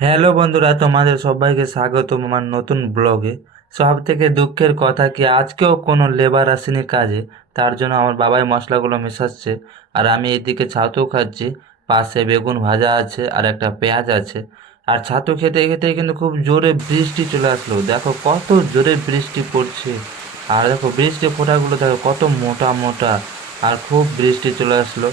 Hello বন্ধুরা, তোমাদের সবাইকে স্বাগত আমার নতুন ব্লগে। সব থেকে দুঃখের কথা কি, আজকেও কোনো লেবার আসেনি কাজে, তার জন্য আমার বাবাই মশলাগুলো মেশাচ্ছে, আর আমি এদিকে ছাতু খাচ্ছি, পাশে বেগুন ভাজা আছে আর একটা পেঁয়াজ আছে। আর ছাতু খেতে খেতে কিন্তু খুব জোরে বৃষ্টি চলে আসলো, দেখো কত জোরে বৃষ্টি পড়ছে। আর দেখো বৃষ্টি ফোঁটাগুলো দেখো কত মোটা মোটা, আর খুব বৃষ্টি চলে আসলো।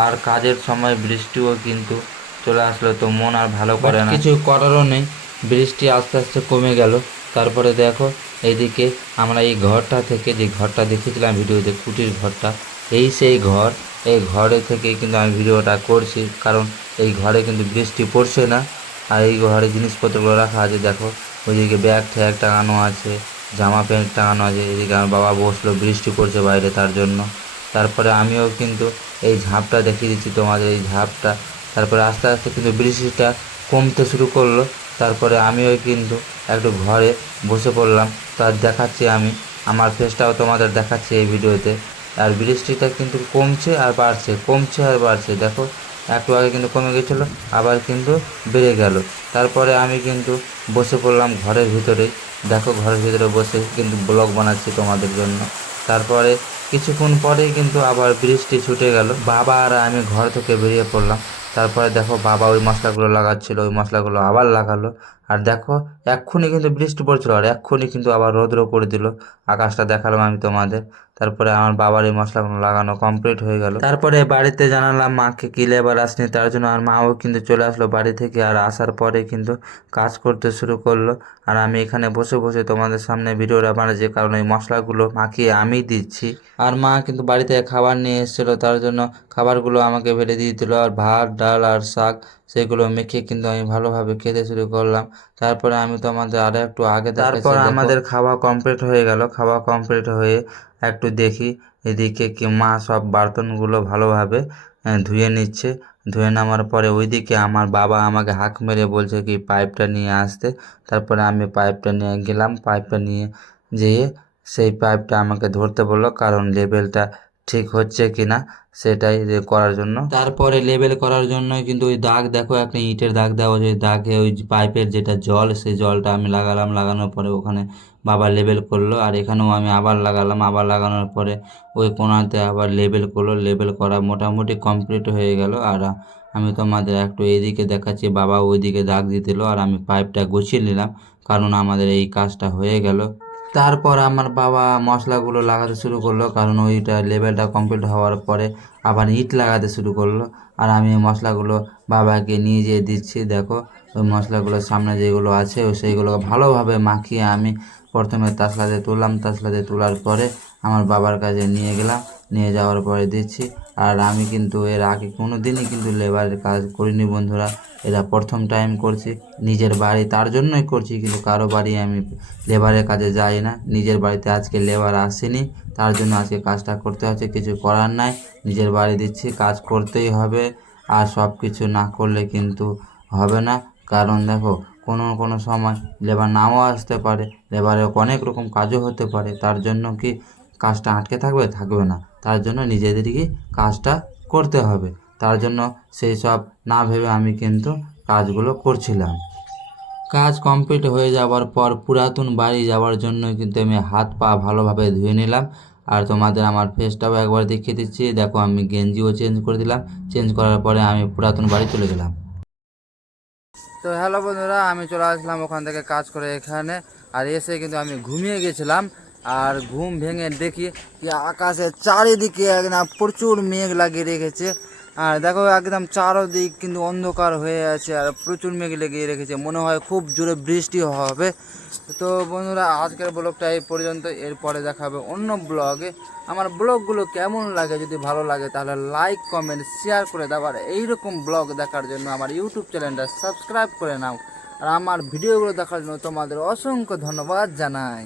আর কাজের সময় বৃষ্টিও কিন্তু চলে আসলো তো মন আর ভালো করে না। কিছু করারও নেই। বৃষ্টি আস্তে আস্তে কমে গেল। তারপরে দেখো এইদিকে আমরা এই ঘরটা থেকে যে ঘরটা দেখেছিলাম ভিডিওতে কুটির ঘরটা এই সেই ঘর। এই ঘরে থেকে কিন্তু আমি ভিডিওটা করছি কারণ এই ঘরে কিন্তু বৃষ্টি পড়ছে না। আর এই ঘরে জিনিসপত্রগুলো রাখা আছে দেখো ওইদিকে ব্যাগ ট্যাগ টাঙানো আছে জামা প্যান্ট টাঙানো আছে এদিকে আমার বাবা বসল বৃষ্টি পড়ছে বাইরে তার জন্য। তারপরে আমিও কিন্তু এই ঝাঁপটা দেখিয়ে দিচ্ছি তোমাদের এই ঝাঁপটা তারপরে আস্তে আস্তে কিন্তু বৃষ্টিটা কমতে শুরু করল। তারপরে আমিও কিন্তু একটু ঘরে বসে পড়লাম। তার দেখাচ্ছি আমি, আমার ফেসটাও তোমাদের দেখাচ্ছি এই ভিডিওতে। আর বৃষ্টিটা কিন্তু কমছে আর বাড়ছে, কমছে আর বাড়ছে। দেখো, একটু আগে কিন্তু কমে গেছিল, আবার কিন্তু বেড়ে গেল। তারপরে আমি কিন্তু বসে পড়লাম ঘরের ভিতরে দেখো, ঘরের ভিতরে বসে কিন্তু ব্লগ বানাচ্ছি তোমাদের জন্য। তারপরে কিছুক্ষণ পরেই কিন্তু আবার বৃষ্টি ছুটে গেল। বাবা আর আমি ঘর থেকে বেরিয়ে পড়লাম। তারপরে দেখো বাবা ওই মশলাগুলো লাগাচ্ছিল ওই মশলাগুলো আবার লাগালো। আর দেখো, এক্ষুনি কিন্তু বৃষ্টি পড়ছিল আর এক্ষুনি কিন্তু আবার রৌদ্র করে দিল। আকাশটা দেখালাম আমি তোমাদের। তারপরে আমার বাবার এই মশলাগুলো লাগানো কমপ্লিট হয়ে গেল। তারপরে বাড়িতে জানালাম মাকে কি লেবার আসনি, তার জন্য আর মাও কিন্তু চলে আসলো বাড়ি থেকে আর আসার পরে কিন্তু কাজ করতে শুরু করল। আর আমি এখানে বসে বসে তোমাদের সামনে ভিডিওটা বানাচ্ছি, কারণ এই মশলাগুলো মাখিয়ে আমি দিচ্ছি। আর মা কিন্তু বাড়িতে খাবার নিয়ে এসেছিল, তার জন্য খাবারগুলো আমাকে ফেলে দিয়ে দিল। আর ভাত, ডাল আর শাক সেগুলো মেখে কিন্তু আমি ভালোভাবে খেতে শুরু করলাম। তারপরে আমি তোমাদের আরও একটু আগে তারপর আমাদের খাওয়া কমপ্লিট হয়ে গেল। খাওয়া কমপ্লিট হয়ে একটু দেখি এদিকে কি মা সব বার্তনগুলো ভালোভাবে ধুয়ে নিচ্ছে। ধুয়ে নামার পরে ওইদিকে আমার বাবা আমাকে হাঁক মেরে বলছে কি পাইপটা নিয়ে আসতে। তারপরে আমি পাইপটা নিয়ে গেলাম। পাইপটা নিয়ে যেয়ে সেই পাইপটা আমাকে ধরতে বলল কারণ লেভেলটা ঠিক হচ্ছে কিনা সেটাই করার জন্য। তারপরে লেবেল করার জন্য কিন্তু ওই দাগ দেখো, একটা ইটের দাগ দেওয়া যে দাগে ওই পাইপের যেটা জল, সেই জলটা আমি লাগালাম, লাগানোর পরে ওখানে বাবা লেবেল করল। আর এখানেও আমি আবার লাগালাম, আবার লাগানোর পরে ওই কোণাতে আবার লেবেল করল। লেবেল করা মোটামুটি কমপ্লিট হয়ে গেল। আর আমি তোমাদের একটু এইদিকে দেখাচ্ছি, বাবা ওইদিকে দাগ দিতেল। আর আমি পাইপটা গুছিয়ে নিলাম, কারণ আমাদের এই কাজটা হয়ে গেল। তারপর আমার বাবা মশলাগুলো লাগাতে শুরু করল, কারণ ওইটা লেভেলটা কমপ্লিট হওয়ার পরে আবার ইট লাগাতে শুরু করল। আর আমি মশলাগুলো বাবাকে নিয়ে যেয়ে দিচ্ছি, দেখো, ওই মশলাগুলোর সামনে যেগুলো আছে ও সেইগুলো ভালোভাবে মাখিয়ে আমি প্রথমে তাসলাতে তুললাম। তাসলাতে তোলার পরে আমার বাবার কাছে নিয়ে গেলাম, নিয়ে যাওয়ার পরে দিচ্ছি। আর আমি কিন্তু এর আগে কোনো দিনই কিন্তু লেবারের কাজ করিনি বন্ধুরা। এটা প্রথম টাইম করছি, নিজের বাড়ি তার জন্যই করছি, কিন্তু কারও বাড়ি আমি লেবারের কাজে যাই না। নিজের বাড়িতে আজকে লেবার আসেনি, তার জন্য আজকে কাজটা করতে হচ্ছে, কিছু করার নাই। নিজের বাড়ি দিচ্ছি, কাজ করতেই হবে, আর সব কিছু না করলে কিন্তু হবে না। কারণ দেখো, কোনো কোনো সময় লেবার নাও আসতে পারে লেবারের অনেক রকম কাজও হতে পারে, তার জন্য কি কাজটা আটকে থাকবে? থাকবে না। তার জন্য নিজেদেরকে কাজটা করতে হবে। তার জন্য সেই সব না ভেবে আমি কিন্তু কাজগুলো করছিলাম। কাজ কমপ্লিট হয়ে যাওয়ার পর পুরাতন বাড়ি যাওয়ার জন্য কিন্তু আমি হাত পা ভালোভাবে ধুয়ে নিলাম। আর তোমাদের আমার ফেসটাও একবার দেখিয়ে দিচ্ছি। দেখো, আমি গেঞ্জিও চেঞ্জ করে দিলাম। চেঞ্জ করার পরে আমি পুরাতন বাড়ি চলে গেলাম। তো হ্যালো বন্ধুরা, আমি চলে আসলাম ওখান থেকে কাজ করে এখানে। আর এসে কিন্তু আমি ঘুমিয়ে গেছিলাম। আর ঘুম ভেঙে দেখি আকাশে চারিদিকে একদম প্রচুর মেঘ লাগিয়ে রেখেছে। আর দেখো, একদম চারোদিক কিন্তু অন্ধকার হয়ে আছে আর প্রচুর মেঘ লেগে রেখেছে। মনে হয় খুব জোরে বৃষ্টি হবে। তো বন্ধুরা, আজকের ব্লগটা এই পর্যন্ত। এরপরে দেখাবে অন্য ব্লগে। আমার ব্লগগুলো কেমন লাগে, যদি ভালো লাগে তাহলে লাইক, কমেন্ট, শেয়ার করে দাও। আর এইরকম ব্লগ দেখার জন্য আমার ইউটিউব চ্যানেলটা সাবস্ক্রাইব করে নাও। আর আমার ভিডিওগুলো দেখার জন্য তোমাদের অসংখ্য ধন্যবাদ জানাই।